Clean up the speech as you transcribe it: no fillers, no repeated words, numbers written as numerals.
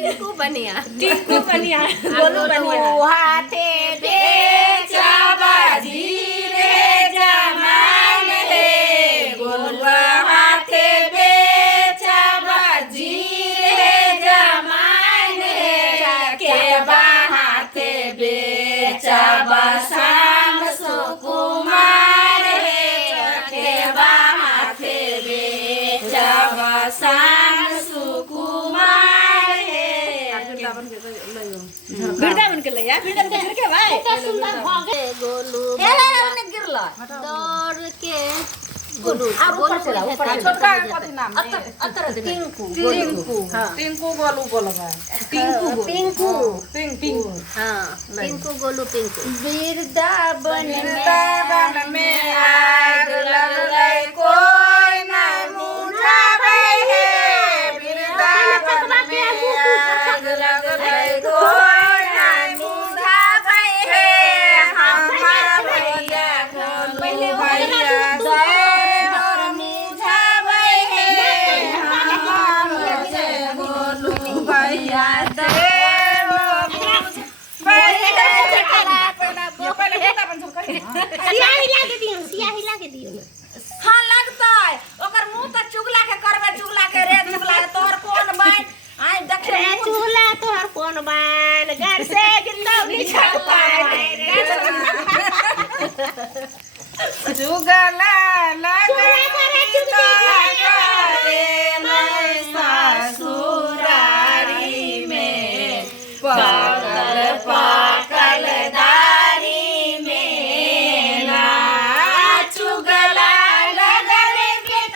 टिंकू बनिया गोलू बनिया हाथे बेचाबाजी रे जमान रे गोलुआ हाथे बेचाबाजी रे जमान रे के हाथे बेचाबा शाम सुकुमार रे के हाथे बेचाबा शाम सुकुमार रे वृंदावन के लैया वृंदावन के भाई गोलू ने गिरला दौड़ के गोलू ऊपर से छोटका कथि नाम टिंकू टिंकू गोलू बोलबा पिंकू टिंकू हाँ पिंकू गोलू पिंकू वृंदावन में आग लगलै कोई ना मुझाबै हे वृंदावन में आग लगलै कोई ना मुझाबै हे हमार भैया गोलू भैया और मुझाबै हे हमार गोलू भैया सियाही लागे दियो हाँ लगतै ओकर मुंह त चुगला के करबे चुगला के रे चुगला के तोहर कोन बाई आई देखे रे चूल्हा तोहर कोन बान घर से गिरदौनी छपाए चुगला लगा